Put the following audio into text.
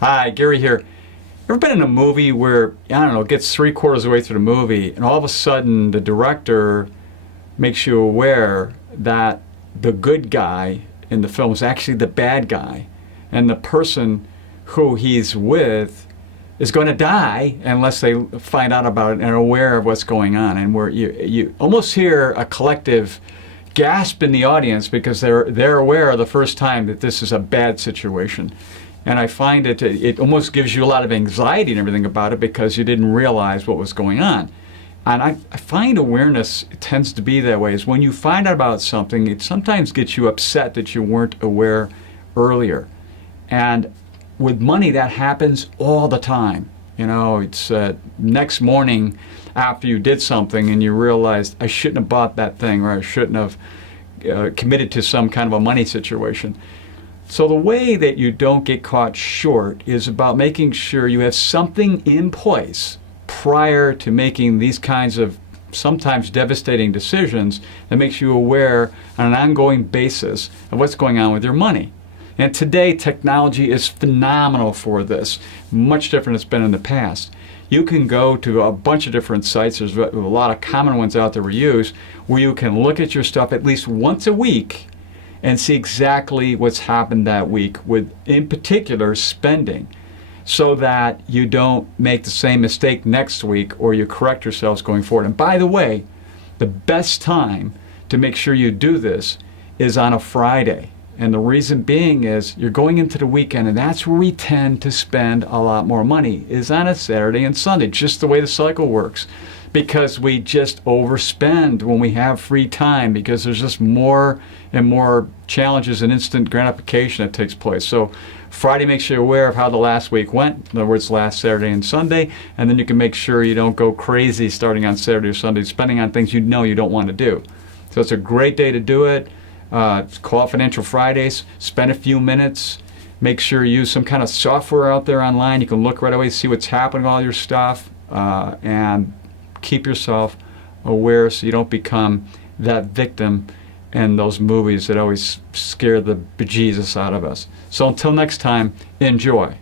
Hi, Gary here. Ever been in a movie where, I don't know, it gets three-quarters of the way through the movie, and all of a sudden the director makes you aware that the good guy in the film is actually the bad guy, and the person who he's with is going to die unless they find out about it and are aware of what's going on, and where you almost hear a collective gasp in the audience because they're aware the first time that this is a bad situation. And I find it almost gives you a lot of anxiety and everything about it because you didn't realize what was going on. And I find awareness tends to be that way. Is when you find out about something, it sometimes gets you upset that you weren't aware earlier. And with money, that happens all the time. You know, it's next morning after you did something and you realized, I shouldn't have bought that thing, or I shouldn't have committed to some kind of a money situation. So the way that you don't get caught short is about making sure you have something in place prior to making these kinds of sometimes devastating decisions that makes you aware on an ongoing basis of what's going on with your money. And today, technology is phenomenal for this, much different than it's been in the past. You can go to a bunch of different sites. There's a lot of common ones out there we use where you can look at your stuff at least once a week and see exactly what's happened that week with, in particular, spending, so that you don't make the same mistake next week or you correct yourselves going forward. And by the way, the best time to make sure you do this is on a Friday. And the reason being is you're going into the weekend, and that's where we tend to spend a lot more money, is on a Saturday and Sunday, just the way the cycle works. Because we just overspend when we have free time, because there's just more and more challenges and instant gratification that takes place. So Friday makes you aware of how the last week went, in other words, last Saturday and Sunday, and then you can make sure you don't go crazy starting on Saturday or Sunday, spending on things you know you don't want to do. So it's a great day to do it. It's called Financial Fridays. Spend a few minutes. Make sure you use some kind of software out there online. You can look right away, see what's happening with all your stuff, and keep yourself aware so you don't become that victim in those movies that always scare the bejesus out of us. So until next time, enjoy.